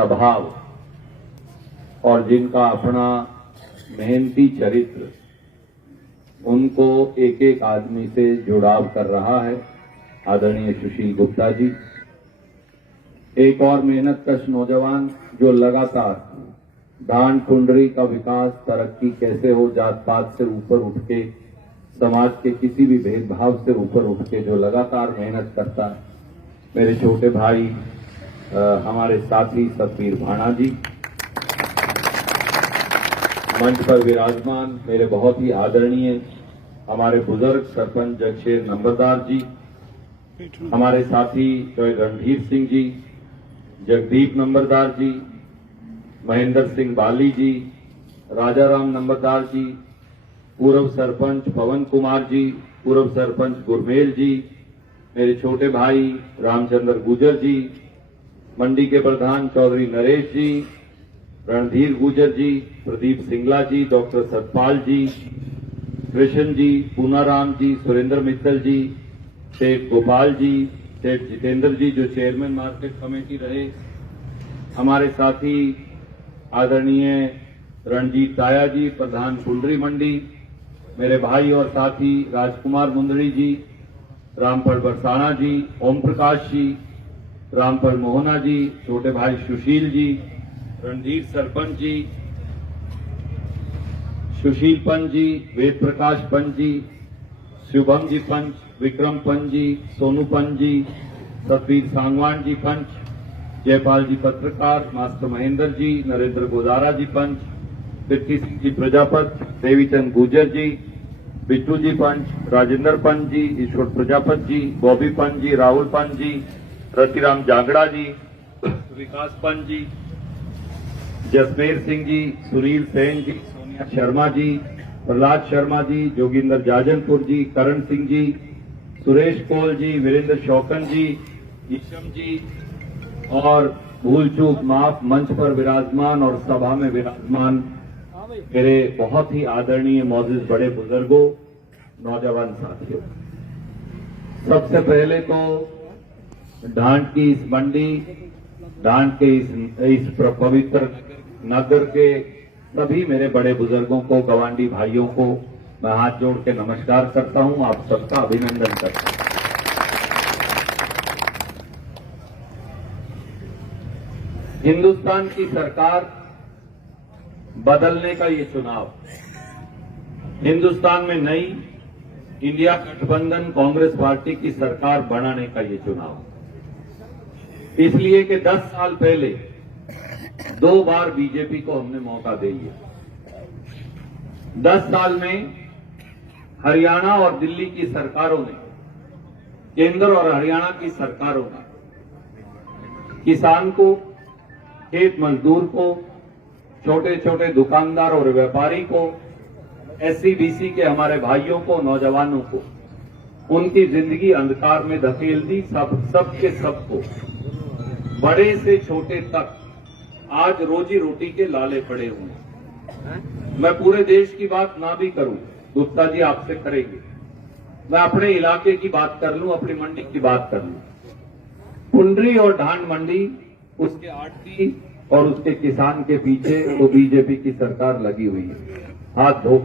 स्वभाव और जिनका अपना मेहनती चरित्र उनको एक एक आदमी से जुड़ाव कर रहा है आदरणीय सुशील गुप्ता जी। एक और मेहनतकश नौजवान जो लगातार दान कुंडरी का विकास तरक्की कैसे हो, जात पात से ऊपर उठ के, समाज के किसी भी भेदभाव से ऊपर उठ के जो लगातार मेहनत करता है, मेरे छोटे भाई हमारे साथी सतवीर भाणा जी। मंच पर विराजमान मेरे बहुत ही आदरणीय हमारे बुजुर्ग सरपंच जगशेर नंबरदार जी, हमारे साथी रणधीर सिंह जी, जगदीप नंबरदार जी, महेंद्र सिंह बाली जी, राजाराम नंबरदार जी, पूर्व सरपंच पवन कुमार जी, पूर्व सरपंच गुरमेल जी, मेरे छोटे भाई रामचंद्र गुजर जी, मंडी के प्रधान चौधरी नरेश जी, रणधीर गुजर जी, प्रदीप सिंगला जी, डॉक्टर सतपाल जी, कृष्ण जी, पूनाराम जी, सुरेंद्र मित्तल जी, शेख गोपाल जी, शेख जितेंद्र जी जो चेयरमैन मार्केट कमेटी रहे, हमारे साथी आदरणीय रणजीत ताया जी, प्रधान कुंडरी मंडी, मेरे भाई और साथी राजकुमार मुंदड़ी जी, रामफल बरसाना जी, ओम प्रकाश जी, रामफल मोहना जी, छोटे भाई सुशील जी, रणधीर सरपंच जी, सुशील पंच जी, वेद प्रकाश पंच जी, शुभम जी पंच, विक्रम पंच जी, सोनू पंच जी, सतवीर सांगवान जी पंच, जयपाल जी पत्रकार, मास्टर महेंद्र जी, नरेंद्र गोदारा जी पंच, पृथ्वी सिंह जी प्रजापत, देवीचंद गुजर जी, बिट्टू जी पंच, राजेंद्र पंच जी, ईश्वर प्रजापत जी, बॉबी पंच जी, राहुल पंच जी, रतिराम जांगड़ा जी, विकास पंच जी, जसमेर सिंह जी, सुनील सेन जी, सोनिया शर्मा जी, प्रहलाद शर्मा जी, जोगिंदर जाजनपुर जी, करण सिंह जी, सुरेश कोल जी, वीरेंद्र शौकन जी, ईशम जी और भूल चूक माफ मंच पर विराजमान और सभा में विराजमान मेरे बहुत ही आदरणीय मौजूद बड़े बुजुर्गों, नौजवान साथियों। सबसे पहले तो डांड की इस मंडी, डांड के इस पवित्र नगर के सभी मेरे बड़े बुजुर्गों को, गवांडी भाइयों को मैं हाथ जोड़ के नमस्कार करता हूं, आप सबका अभिनंदन करता हूं। हिंदुस्तान की सरकार बदलने का ये चुनाव, हिंदुस्तान में नई इंडिया गठबंधन कांग्रेस पार्टी की सरकार बनाने का ये चुनाव, इसलिए कि 10 साल पहले 2 बार बीजेपी को हमने मौका दे दिया। 10 साल में हरियाणा और दिल्ली की सरकारों ने, केंद्र और हरियाणा की सरकारों ने किसान को, खेत मजदूर को, छोटे छोटे दुकानदार और व्यापारी को, एससी बीसी के हमारे भाइयों को, नौजवानों को उनकी जिंदगी अंधकार में धकेल दी। सबके सबको, बड़े से छोटे तक आज रोजी रोटी के लाले पड़े हुए। मैं पूरे देश की बात ना भी करूं, गुप्ता जी आपसे करेंगे, मैं अपने इलाके की बात कर लूं, अपनी मंडी की बात कर लूं। कुंडरी और ढांड मंडी, उसके आड़ती और उसके किसान के पीछे वो बीजेपी की सरकार लगी हुई है, हाथ धो।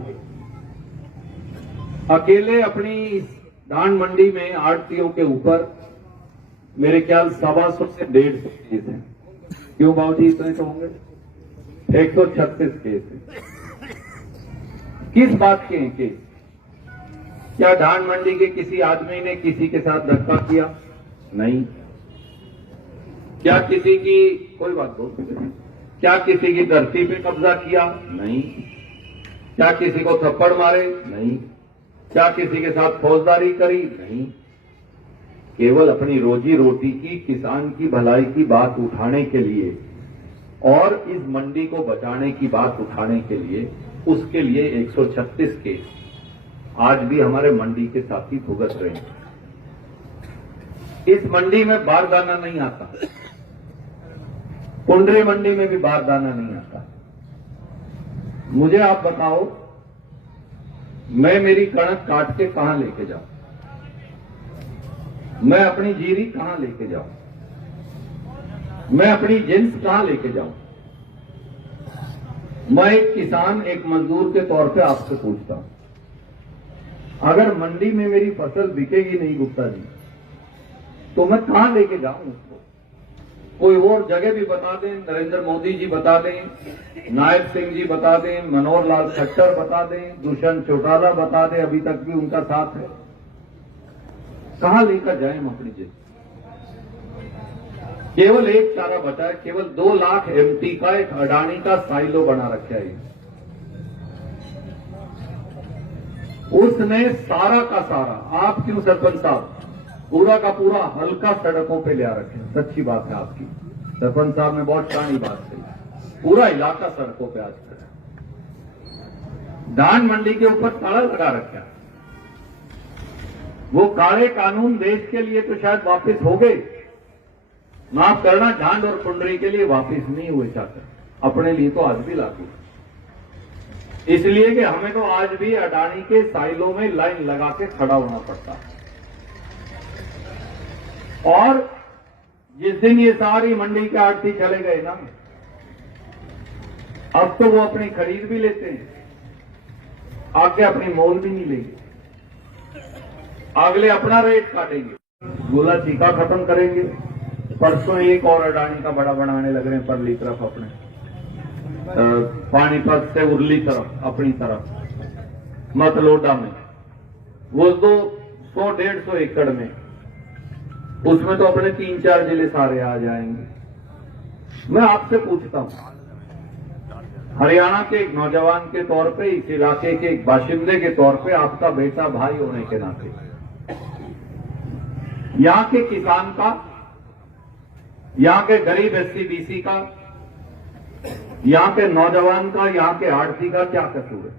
अकेले अपनी इस ढांड मंडी में आड़तियों के ऊपर मेरे ख्याल 125 से 150 केस हैं। क्यों बाबूजी इतने तो होंगे? 136 केस है। किस बात के हैं केस? क्या ढांड मंडी के किसी आदमी ने किसी के साथ धक्का किया? नहीं। क्या किसी की, कोई बात नहीं, क्या किसी की धरती पे कब्जा किया? नहीं। क्या किसी को थप्पड़ मारे? नहीं। क्या किसी के साथ फौजदारी करी? नहीं। केवल अपनी रोजी रोटी की, किसान की भलाई की बात उठाने के लिए और इस मंडी को बचाने की बात उठाने के लिए, उसके लिए 136 केस आज भी हमारे मंडी के साथी भुगत रहे हैं। इस मंडी में बारदाना नहीं आता, कुंडरी मंडी में भी बारदाना नहीं आता। मुझे आप बताओ, मैं मेरी कणक काट के कहां लेके जाऊं? मैं अपनी जीरी कहां लेके जाऊं? मैं अपनी जिन्स कहां लेके जाऊं? मैं एक किसान, एक मजदूर के तौर पे आपसे पूछता हूं, अगर मंडी में मेरी फसल बिकेगी नहीं गुप्ता जी, तो मैं कहां लेके जाऊं उसको? कोई और जगह भी बता दें, नरेंद्र मोदी जी बता दें, नायब सिंह जी बता दें, मनोहर लाल खट्टर बता दें, दुष्यंत चौटाला बता दें, अभी तक भी उनका साथ है। कहां लेकर जाएं हम अपनी जिन्स? केवल एक चारा बचा है, केवल 2 लाख एमटी का एक अडानी का साइलो बना रखा है। उसने सारा का सारा, आप क्यों सरपंच साहब, पूरा का पूरा हल्का सड़कों पे ले आ रखे हैं। सच्ची बात है आपकी, सरपंच साहब ने बहुत शानी बात कही, पूरा इलाका सड़कों पे आज खड़ा है। धान मंडी के ऊपर ताला लगा रखा है। वो काले कानून देश के लिए तो शायद वापस हो गए, माफ करना, झांड और पुंडरी के लिए वापस नहीं हुए चाहते, अपने लिए तो आज भी लागू है। इसलिए कि हमें तो आज भी अडानी के साइलों में लाइन लगा के खड़ा होना पड़ता है। और जिस दिन ये सारी मंडी के आड़ती चले गए ना, अब तो वो अपनी खरीद भी लेते हैं, आगे अपनी मोल भी नहीं लेंगे, अगले अपना रेट काटेंगे, गोला चीका खत्म करेंगे। परसों एक और अडानी का बड़ा बनाने लग रहे हैं परली तरफ, अपने पानीपत से उर्ली तरफ, अपनी तरफ मतलोडा में, वो तो 100-150 एकड़ में, उसमें तो अपने 3-4 जिले सारे आ जाएंगे। मैं आपसे पूछता हूं, हरियाणा के एक नौजवान के तौर पे, इस इलाके के एक बाशिंदे के तौर पे, आपका बेटा भाई होने के नाते, यहां के किसान का, यहां के गरीब SC-BC का, यहां के नौजवान का, यहां के आड़ती का क्या कसूर है?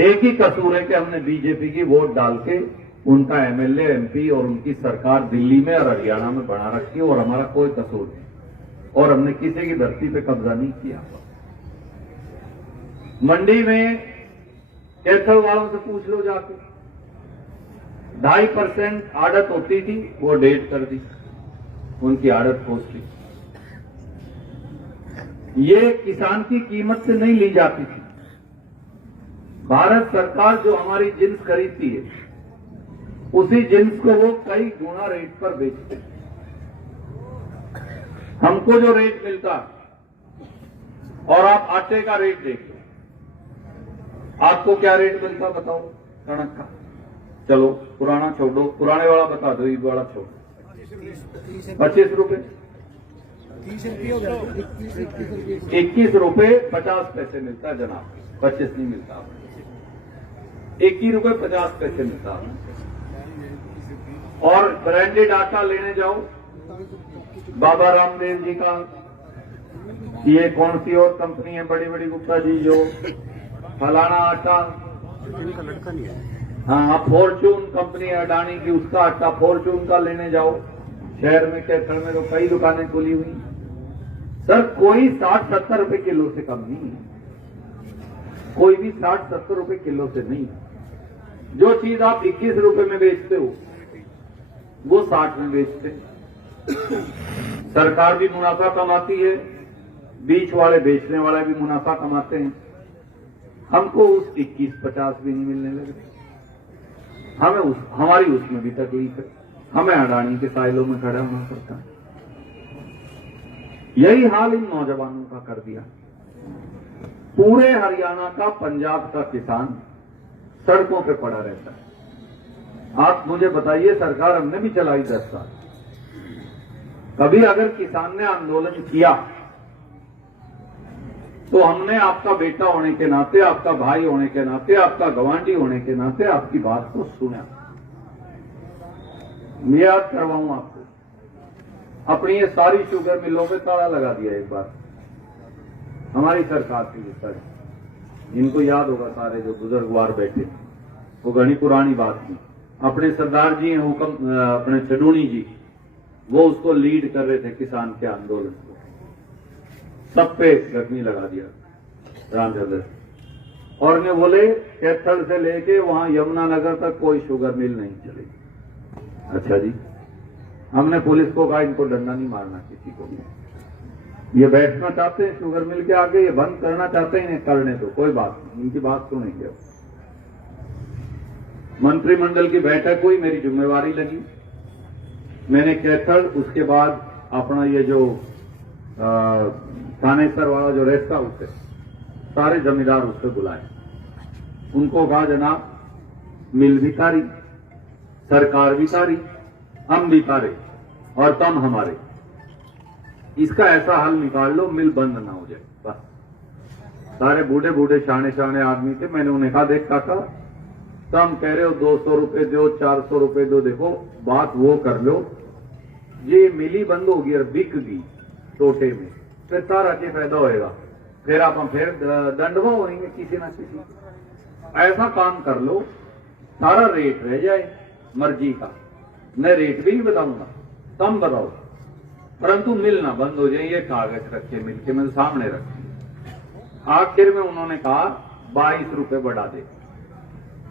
एक ही कसूर है कि हमने बीजेपी की वोट डाल के उनका MLA, MP और उनकी सरकार दिल्ली में और हरियाणा में बना रखी है, और हमारा कोई कसूर नहीं, और हमने किसी की धरती पे कब्जा नहीं किया। मंडी में कैथल वालों से पूछ लो जाके, 2.5% आड़त होती थी, वो 1.5 कर दी, उनकी आड़त पहुंची। ये किसान की कीमत से नहीं ली जाती थी। भारत सरकार जो हमारी जिन्स खरीदती है, उसी जिन्स को वो कई गुना रेट पर बेचते हैं। हमको जो रेट मिलता और आप आटे का रेट देखो, आपको क्या रेट मिलता बताओ? कणक का, चलो पुराना छोड़ो, पुराने वाला बता दो, ईद वाला छोड़ो। 25 रुपए, 21 रुपए 50 पैसे मिलता है जनाब, 25 नहीं मिलता, 21 रुपए 50 पैसे मिलता है। और ब्रांडेड आटा लेने जाओ, बाबा रामदेव जी का, ये कौन सी और कंपनी है बड़ी बड़ी गुप्ता जी, जो फलाना आटा, हाँ फॉर्चून कंपनी है अडानी की, उसका आटा फॉर्चून का लेने जाओ। शहर में कैथल में तो कई दुकानें खुली हुई सर, कोई 60-70 रुपए किलो से कम नहीं है, कोई भी 60-70 रुपए किलो से नहीं। जो चीज आप 21 रुपए में बेचते हो, वो 60 में बेचते हैं। सरकार भी मुनाफा कमाती है, बीच वाले बेचने वाले भी मुनाफा कमाते हैं। हमको उस 21-50 भी नहीं मिलने लगे, हमें हमारी उसमें भी तकलीफ है, हमें अडानी के साइलों में खड़ा होना पड़ता है। यही हाल इन नौजवानों का कर दिया। पूरे हरियाणा का, पंजाब का किसान सड़कों पे पड़ा रहता है। आप मुझे बताइए, सरकार हमने भी चलाई 10 साल, कभी अगर किसान ने आंदोलन किया तो हमने आपका बेटा होने के नाते, आपका भाई होने के नाते, आपका गवांडी होने के नाते आपकी बात को सुना। मैं याद करवाऊं आपको, अपनी ये सारी शुगर मिलों पे ताला लगा दिया एक बार हमारी सरकार थी सर, इनको याद होगा सारे जो बुजुर्गवार बैठे, वो घनी पुरानी बात थी। अपने सरदार जी हैं हुक्म, अपने चडूणी जी, वो उसको लीड कर रहे थे किसान के आंदोलन को, सब पे गठनी लगा दिया रामचंद्र, और ने बोले कैथल से लेके वहां यमुनानगर तक कोई शुगर मिल नहीं चलेगी। अच्छा जी, हमने पुलिस को कहा इनको डंडा नहीं मारना किसी को। ये बैठना चाहते हैं शुगर मिल के आगे, ये बंद करना चाहते हैं, इन्हें करने दो, कोई बात नहीं, इनकी बात सुनेंगे। मंत्रिमंडल की बैठक हुई, मेरी जिम्मेवारी लगी। मैंने कैथल, उसके बाद अपना ये जो थानेसर वाला जो रेस्ट हाउस है, सारे जमींदार उससे बुलाए। उनको कहा जनाब मिल भी तारी, सरकार भी तारी, हम भी तारे और तुम हमारे, इसका ऐसा हल निकाल लो मिल बंद ना हो जाए बस। सारे बूढ़े बूढ़े शाने शाने आदमी थे। मैंने उन्हें कहा देख काका, तुम कह रहे हो 200 रुपए दो, 400 रुपए दो, देखो बात वो कर लो, ये मिली बंद होगी और बिक गई टोटे में, फिर सारा के फायदा होएगा, फिर आप फिर दंडवा होंगे किसी ना किसी। ऐसा काम कर लो सारा रेट रह जाए मर्जी का, मैं रेट भी नहीं बताऊंगा, तुम बताओ, परंतु मिल ना बंद हो जाए, ये कागज रखे मिल के मेरे सामने रखे। आखिर में उन्होंने कहा 22 रुपए बढ़ा दे।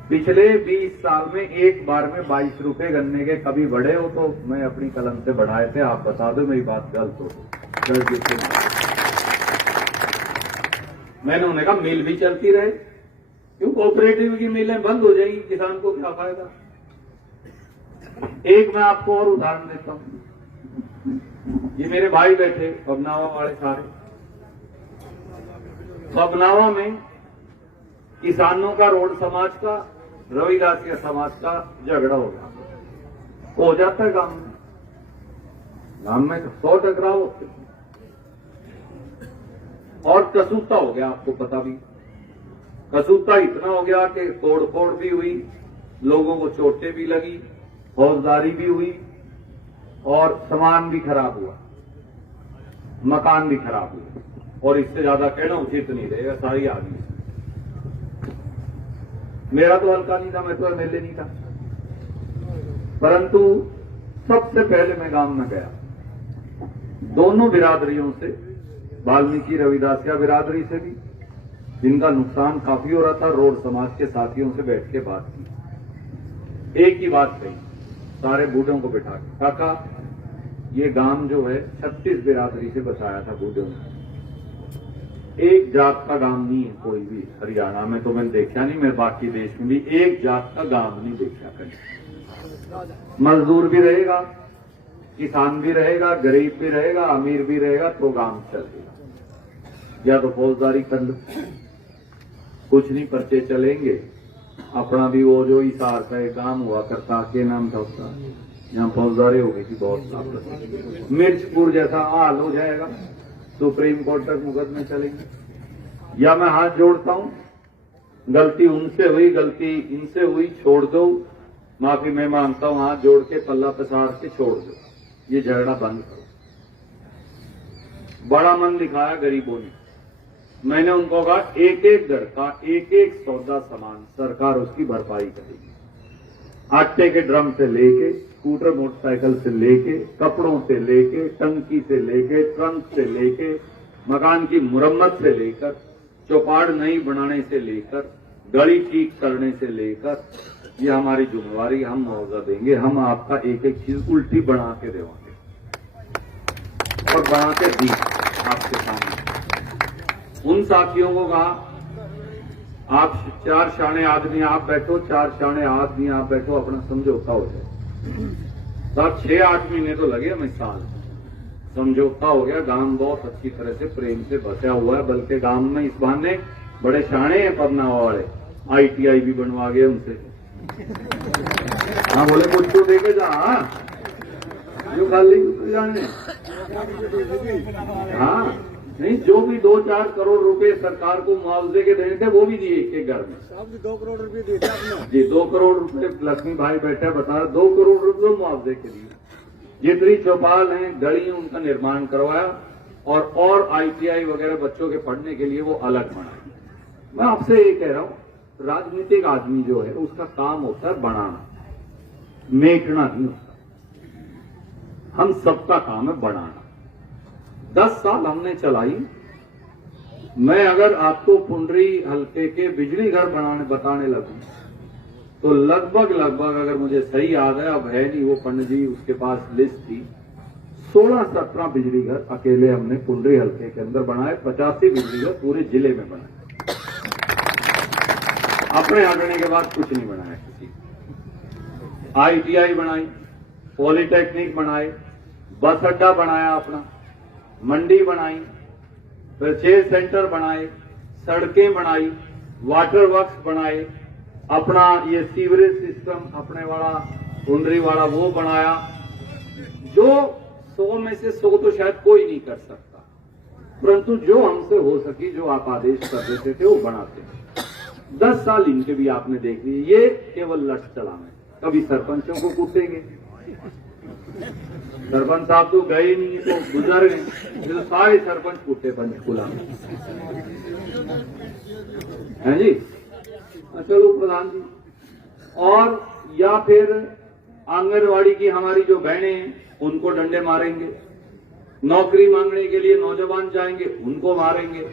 पिछले 20 साल में एक बार में 22 रुपए गन्ने के कभी बढ़े हो तो मैं अपनी कलम से बढ़ाए थे, आप बता दो मेरी बात गलत हो तो। मैंने उन्हें कहा मिल भी चलती रहे, क्यों कोऑपरेटिव की मिलें बंद हो जाएंगी, किसान को क्या फायदा। एक मैं आपको और उदाहरण देता हूं। ये मेरे भाई बैठे बबनावा वाले सारे, बबनावा में किसानों का, रोड समाज का, रविदासिया समाज का झगड़ा हो गया, हो जाता है गांव में 100 टकराव होते और कसूता हो गया, आपको पता भी। कसूता इतना हो गया कि तोड़फोड़ भी हुई, लोगों को चोटें भी लगी, फौजदारी भी हुई और सामान भी खराब हुआ, मकान भी खराब हुआ, और इससे ज्यादा कहना उचित नहीं रहेगा सारी आदमी। मेरा तो हल्का नहीं था, मैं तो एमएलए नहीं था, परंतु सबसे पहले मैं गांव में गया, दोनों बिरादरियों से, वाल्मीकि रविदासिया बिरादरी से भी, जिनका नुकसान काफी हो रहा था, रोड समाज के साथियों से बैठ के बात की। एक ही बात कही, सारे बूढ़ों को बैठा के, काका ये गांव जो है 36 बिरादरी से बसाया था बूढ़ों ने, एक जात का गांव नहीं है कोई भी हरियाणा में, तो मैंने देखा नहीं, मैं बाकी देश में भी एक जात का गांव नहीं देखा कहीं। मजदूर भी रहेगा, किसान भी रहेगा, गरीब भी रहेगा, अमीर भी रहेगा, तो गांव चलेगा। या तो फौजदारी कर लो, कुछ नहीं पर्चे चलेंगे। अपना भी वो जो हिसार का एक गांव हुआ करता, के नाम था उसका, यहाँ फौजदारी हो गई थी बहुत, मिर्चपुर जैसा हाल हो जाएगा, सुप्रीम कोर्ट तक मुकदमे चलेंगे। या मैं हाथ जोड़ता हूं, गलती उनसे हुई, गलती इनसे हुई, छोड़ दो, माफी मैं मांगता हूं, हाथ जोड़ के पल्ला पसार के छोड़ दो, ये झगड़ा बंद करो। बड़ा मन दिखाया गरीबों ने। मैंने उनको कहा एक एक घर का एक एक सौदा सामान सरकार उसकी भरपाई करेगी, आटे के ड्रम से लेके, स्कूटर मोटरसाइकिल से लेके, कपड़ों से लेके, टंकी से लेके, ट्रंक से लेके, मकान की मुरम्मत से लेकर, चौपाड़ नई बनाने से लेकर, गली ठीक करने से लेकर, ये हमारी जिम्मेवारी, हम मुआवजा देंगे, हम आपका एक एक चीज उल्टी बना के देवांगे और बना के दी आपके सामने। उन साथियों को कहा आप 4 शाने आदमी आप बैठो, 4 शाने आदमी आप बैठो, अपना समझौता हो जाए। साथ 6-8 महीने तो लगे हमें साल, समझौता हो गया। गांव बहुत अच्छी तरह से प्रेम से बचा हुआ है, बल्कि गांव में इस बहाने बड़े शाने हैं पबनावा वाले, ITI भी बनवा गए उनसे। हाँ बोले कुछ तो देखे जा, जो खाली जाने, हाँ नहीं, जो भी 2-4 करोड़ रुपए सरकार को मुआवजे के देने थे वो भी दिए एक घर में। 2 करोड़ रुपए दिए थे आपने? जी 2 करोड़ रुपए लक्ष्मी भाई बैठा बता रहा, 2 करोड़ रुपए मुआवजे के लिए जितनी चौपाल हैं, गली उनका निर्माण करवाया और ITI वगैरह बच्चों के पढ़ने के लिए वो अलग बनाए। मैं आपसे ये कह रहा हूं, राजनीतिक आदमी जो है उसका काम होता है बनाना, मेटना नहीं होता। हम सबका काम है बनाना। 10 साल हमने चलाई। मैं अगर आपको पुंडरी हल्के के बिजली घर बताने लगूं तो लगभग अगर मुझे सही याद है, अब है नहीं वो पंडित जी, उसके पास लिस्ट थी, 16-17 बिजली घर अकेले हमने पुंडरी हल्के के अंदर बनाए, 85 बिजली घर पूरे जिले में बनाए। अपने हटने के बाद कुछ नहीं बनाया किसी। ITI बनाई, पॉलिटेक्निक बनाए, बस अड्डा बनाया अपना, मंडी बनाई, परचेज सेंटर बनाए, सड़कें बनाई, वाटर वर्क्स बनाए, अपना ये सीवरेज सिस्टम अपने वाला पुंडरी वाला वो बनाया, जो 100 में से 100 तो शायद कोई नहीं कर सकता, परंतु जो हमसे हो सकी, जो आप आदेश कर देते थे वो बनाते हैं। 10 साल इनके भी आपने देख लिए, ये केवल लट चलाना। कभी सरपंचों को कूटेंगे, सरपंच साहब तो गए नहीं तो गुजर गए, तो सारे सरपंच कूटे पंचकुला में, है जी। चलो प्रधान जी, और या फिर आंगनवाड़ी की हमारी जो बहनें हैं उनको डंडे मारेंगे, नौकरी मांगने के लिए नौजवान जाएंगे उनको मारेंगे,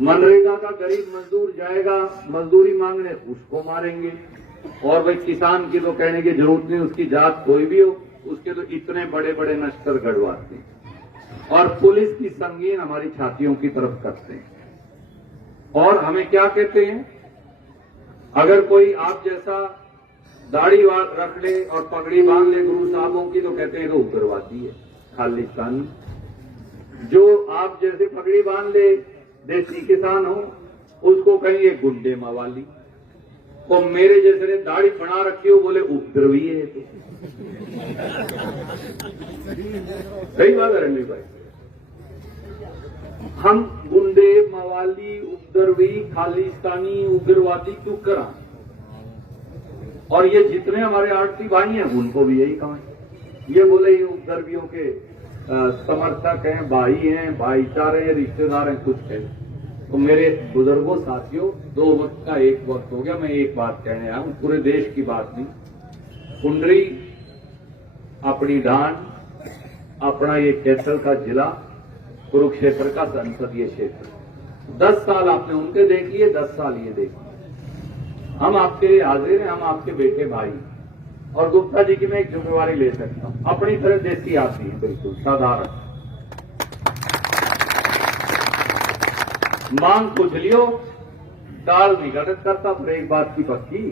मनरेगा का गरीब मजदूर जाएगा मजदूरी मांगने उसको मारेंगे, और भाई किसान की तो कहने की जरूरत नहीं, उसकी जात कोई भी हो, उसके तो इतने बड़े बड़े नश्तर गढ़वाते हैं, और पुलिस की संगीन हमारी छातियों की तरफ करते हैं। और हमें क्या कहते हैं, अगर कोई आप जैसा दाढ़ी रख ले और पगड़ी बांध ले गुरु साहबों की, तो कहते हैं तो उग्रवादी है, खालिस्तानी। जो आप जैसे पगड़ी बांध ले देसी किसान हो, उसको कहेंगे गुंडे मवाली, और मेरे जैसे ने दाढ़ी बना रखी हो बोले उपद्रवी है। तो सही बात है रणवीर भाई, हम गुंडे मवाली उपद्रवी खालिस्तानी उग्रवादी क्यों करा? और ये जितने हमारे आरती भाई हैं उनको भी यही कहा, ये बोले ये उपद्रवियों के समर्थक हैं, भाई हैं, भाईचारे हैं, रिश्तेदार हैं, कुछ है। तो मेरे बुजुर्गों साथियों, 2 वक्त का एक वक्त हो गया, मैं एक बात कहने आया हूं, पूरे देश की बात नहीं। पुंडरी अपनी ढान, अपना ये कैथल का जिला, कुरुक्षेत्र का संसदीय क्षेत्र, 10 साल आपने उनके देख लिए, 10 साल ये देख लिए। हम आपके लिए हाजिर हैं, हम आपके बेटे भाई। और गुप्ता जी की मैं एक जिम्मेवारी ले सकता हूं, अपनी तरह देसी आदमी है, बिल्कुल साधारण, मांग कुछ लियो, दाल नहीं गलत करता, पर एक बात की पक्की,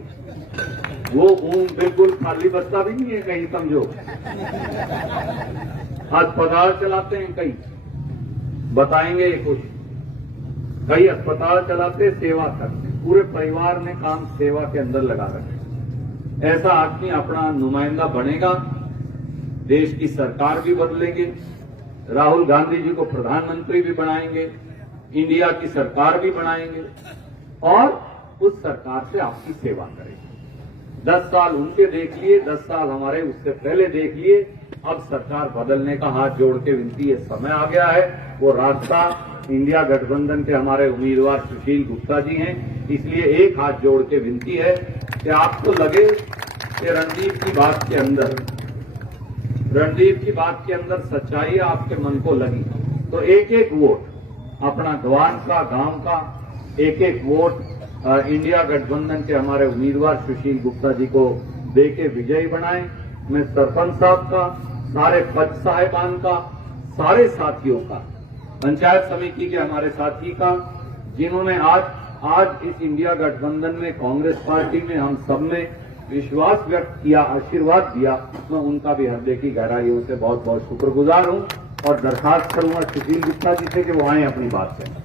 वो बिल्कुल खाली बस्ता भी नहीं है कहीं, समझो। अस्पताल चलाते हैं कई, बताएंगे कुछ, कई अस्पताल चलाते, सेवा करते, पूरे परिवार ने काम सेवा के अंदर लगा रखे। ऐसा आदमी अपना नुमाइंदा बनेगा, देश की सरकार भी बदलेंगे, राहुल गांधी जी को प्रधानमंत्री भी बनाएंगे, इंडिया की सरकार भी बनाएंगे, और उस सरकार से आपकी सेवा करेंगे। 10 साल उनके देख लिए, 10 साल हमारे उससे पहले देख लिए, अब सरकार बदलने का हाथ जोड़ के विनती है, समय आ गया है। वो रास्ता इंडिया गठबंधन के हमारे उम्मीदवार सुशील गुप्ता जी हैं, इसलिए एक हाथ जोड़ के विनती है कि आपको लगे कि रणदीप की बात के अंदर सच्चाई आपके मन को लगी, तो एक एक वोट अपना गवान का, गांव का, एक एक वोट इंडिया गठबंधन के हमारे उम्मीदवार सुशील गुप्ता जी को देके विजयी बनाएं। मैं सरपंच साहब का, सारे पद साहिबान का, सारे साथियों का, पंचायत समिति के हमारे साथी का, जिन्होंने आज इस इंडिया गठबंधन में, कांग्रेस पार्टी में, हम सब ने विश्वास व्यक्त किया, आशीर्वाद दिया, मैं उनका भी हृदय की गहराइयों से बहुत बहुत शुक्रगुजार हूं, और दरखास्त करूंगा सुशील गुप्ता जी से कि वो आए अपनी बात करें।